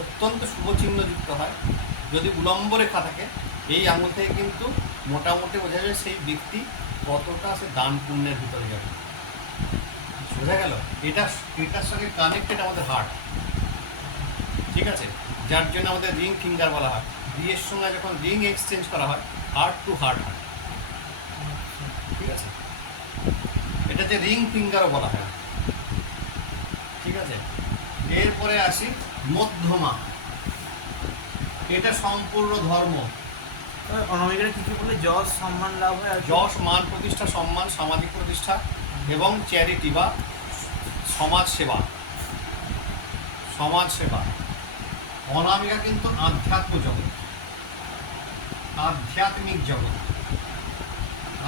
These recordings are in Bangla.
অত্যন্ত শুভ চিহ্নযুক্ত হয়। যদি উলম্ব রেখা থাকে এই আঙুল থেকে কিন্তু মোটামুটি বোঝা যায় সেই ব্যক্তি কতটা সে দান পুণ্যের ভিতরে যাবে। বোঝা গেল? এটার সঙ্গে কানেক্টেড আমাদের হার্ট, ঠিক আছে, যার জন্য আমাদের রিং ফিঙ্গার বলা হয়। বিয়ের সঙ্গে যখন রিং এক্সচেঞ্জ করা হয় হার্ট টু হার্ট হয়, ঠিক আছে, এটা যে রিং ফিঙ্গারও বলা হয়, ঠিক আছে। এরপরে আসি মধ্যমা, এটা সম্পূর্ণ ধর্ম। অনামিকাটা কিছু বলে যশ সম্মান লাভ হয়, যশ, মান, প্রতিষ্ঠা, সম্মান, সামাজিক প্রতিষ্ঠা এবং চ্যারিটি বা সমাজ সেবা। সমাজ সেবা। অনামিকা কিন্তু আধ্যাত্ম জগৎ, আধ্যাত্মিক জগৎ,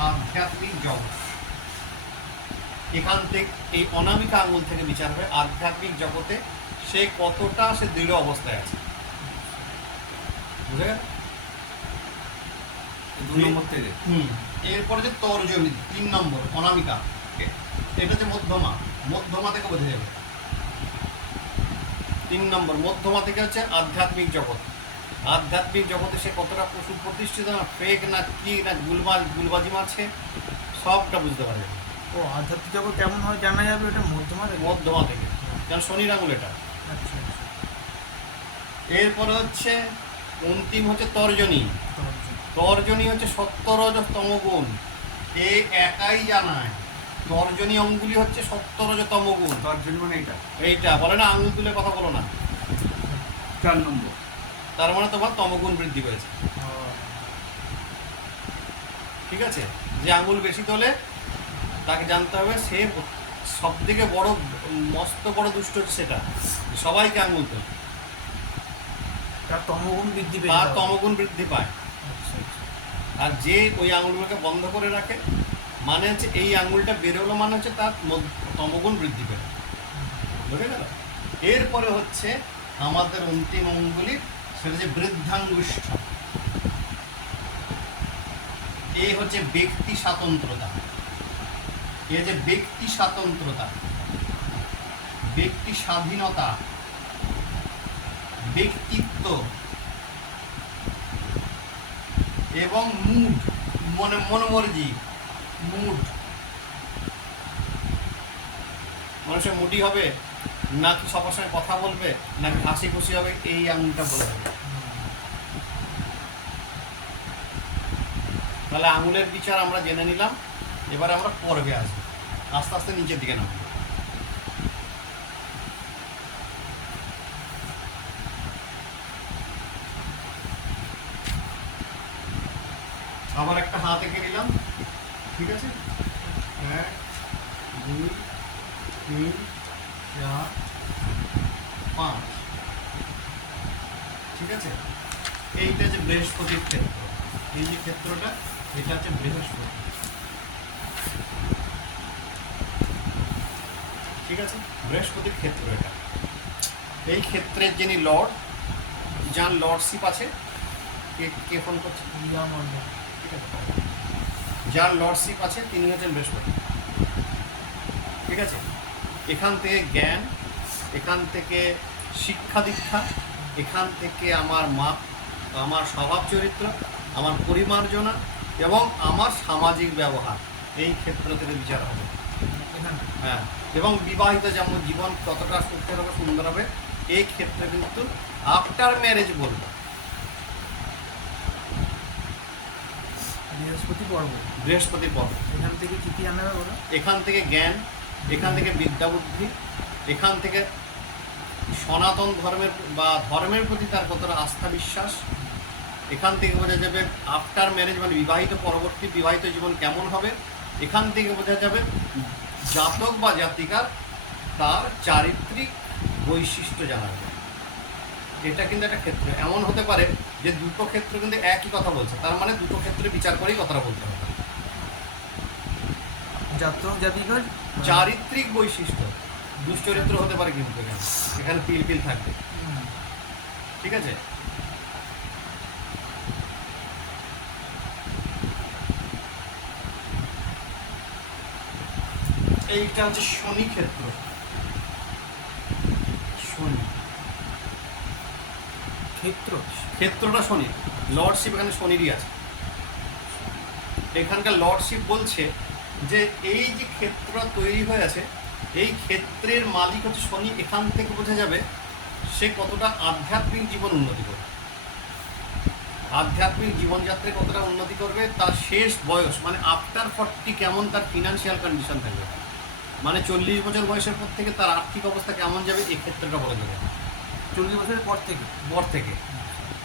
আধ্যাত্মিক জগৎ। এখান থেকে এই অনামিকা আঙুল থেকে বিচার হবে আধ্যাত্মিক জগতে সে কতটা সে দৃঢ় অবস্থায় আছে। বুঝে গেল? 2 নম্বর থেকে। এরপরে যে তর্জনী 3 নম্বর অনামিকা, এটা হচ্ছে মধ্যমা। মধ্যমা থেকে বোঝা যাবে। 3 নম্বর মধ্যমা থেকে হচ্ছে আধ্যাত্মিক জগৎ। আধ্যাত্মিক জগতে সে কতটা সুপ্রতিষ্ঠিত, না ফেক, না কি, না গুলবাজি মারছে, সবটা বুঝতে পারবে। ও আধ্যাত্মিক জগৎ কেমন হয় জানা যাবে এটা মধ্যমা থেকে? মধ্যমা থেকে, কারণ শনির আঙুল এটা। আচ্ছা আচ্ছা। এরপরে হচ্ছে অন্তিম হচ্ছে তর্জনী। তর্জনী হচ্ছে সত্তরজ তমগুণ। এ একাই জানায় তর্জনী অঙ্গুলি হচ্ছে সত্তরজ তমগুণ। তর্জনী মানে এইটা বলে না, আঙুল তুলে কথা বলো না, 4 নম্বর। তার মানে তোমার তমগুণ বৃদ্ধি পেয়েছে, ঠিক আছে। যে আঙুল বেশি তোলে তাকে জানতে হবে সে সব থেকে বড় মস্ত বড় দুষ্ট হচ্ছে সেটা, সবাইকে আঙুল তোলে, তার তমগুণ বৃদ্ধি পেয়ে তার যাবে। তমগুণ বৃদ্ধি পায়। আচ্ছা আচ্ছা। আর যে ওই আঙুলগুলোকে বন্ধ করে রাখে মানে হচ্ছে এই আঙুলটা বেরোলো মানে হচ্ছে তার তমগুণ বৃদ্ধি পেল। বুঝে গেল? এরপরে হচ্ছে আমাদের অন্তিম অঙ্গুলি, সেটা যে বৃদ্ধাঙ্গুষ্ঠ। এ হচ্ছে ব্যক্তি স্বাতন্ত্রতা। এ যে ব্যক্তি স্বাতন্ত্রতা, ব্যক্তি স্বাধীনতা, ব্যক্তিত্ব এবং মুড, মনোমর্জি, মুড। মানুষের মুডি হবে নাকি সবার সঙ্গে কথা বলবে নাকি হাসি খুশি হবে, এই আঙুলটা বলে দেবে। তাহলে আঙুলের বিচার আমরা জেনে নিলাম। এবারে আমরা পর্বে আসবো, আস্তে আস্তে নিচের দিকে নামবো। আবার একটা হাত এঁকে নিলাম, ঠিক আছে। 1 2 3 4 5, ঠিক আছে। এইটা যে বৃহস্পতির ক্ষেত্র, এই যে ক্ষেত্রটা এটা হচ্ছে বৃহস্পতি, ঠিক আছে। বৃহস্পতির ক্ষেত্র এটা। এই ক্ষেত্রের যিনি লর্ড, যার লর্ডশিপ আছে, কে ফোন করছে? ঠিক আছে, যার লর্ডশিপ আছে তিনি হচ্ছেন বৃহস্পতি, ঠিক আছে। এখান থেকে জ্ঞান, এখান থেকে শিক্ষা দীক্ষা, এখান থেকে আমার স্বভাব চরিত্র, আমার পরিমার্জনা এবং আমার সামাজিক ব্যবহার, এই ক্ষেত্র থেকে বিচার হবে। হ্যাঁ, এবং বিবাহিত যেমন জীবন কতটা সুখের হবে, সুন্দর হবে, এই ক্ষেত্রে কিন্তু আফটার ম্যারেজ বলবো। বৃহস্পতি পর্ব। এখান থেকে কি কি জানা যাবে বলো? এখান থেকে জ্ঞান, এখান থেকে বিদ্যা বুদ্ধি, এখান থেকে সনাতন ধর্মের বা ধর্মের প্রতি তার কতটা আস্থা বিশ্বাস, এখান থেকে বোঝা যাবে আফটার ম্যারেজ মানে বিবাহিত পরবর্তী বিবাহিত জীবন কেমন হবে, এখান থেকে বোঝা যাবে জাতক বা জাতিকার তার চারিত্রিক বৈশিষ্ট্য জানা যাবে। এটা কিন্তু একটা ক্ষেত্র এমন হতে পারে যে দুটো ক্ষেত্র কিন্তু একই কথা বলছে, তার মানে দুটো ক্ষেত্রে বিচার করেই কথাটা বলতে হবে। জাতক জাতিকার চারিত্রিক বৈশিষ্ট্য, দুশ্চরিত্র হতে পারে কিন্তু এখানে পিল পিল থাকবে, ঠিক আছে। এইটা হচ্ছে শনি ক্ষেত্র। শনি ক্ষেত্র ক্ষেত্রটা শনি, লর্ডশিপ এখানে শনিরই আছে। এখানকার লর্ডশিপ বলছে যে এই যে ক্ষেত্র তৈরি হয়ে আছে, এই ক্ষেত্রের মালিক হচ্ছে শনি। এখান থেকে বোঝা যাবে সে কতটা আধ্যাত্মিক জীবন উন্নতি করবে, আধ্যাত্মিক জীবনযাত্রায় কতটা উন্নতি করবে, তার শেষ বয়স মানে আফটার 40 কেমন তার ফিনান্সিয়াল কন্ডিশন থাকবে, মানে 40 বছর বয়সের পর থেকে তার আর্থিক অবস্থা কেমন যাবে, এই ক্ষেত্রটা বলে দেবে 40 বছরের পর থেকে।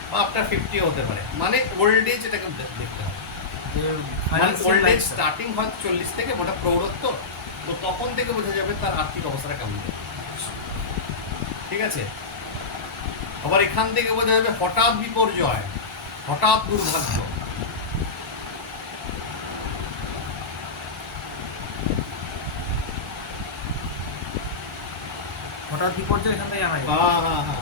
বা আফটার 50 হতে পারে, মানে ওল্ড এজ এটাকে দেখতে হবে। যে মানে financial old age lifestyle। Starting হয় 40 থেকে, মোটা প্রৌঢ়ত্ব, তো তখন থেকে বোঝা যাবে তার আর্থিক অবস্থাটা কেমন যাবে। ঠিক আছে, আবার এখান থেকে বোঝা যাবে হঠাৎ বিপর্যয়, হঠাৎ দুর্ভাগ্য। হঠাৎ বিপর্যয় এখান থেকে জানা যায়। হ্যাঁ হ্যাঁ হ্যাঁ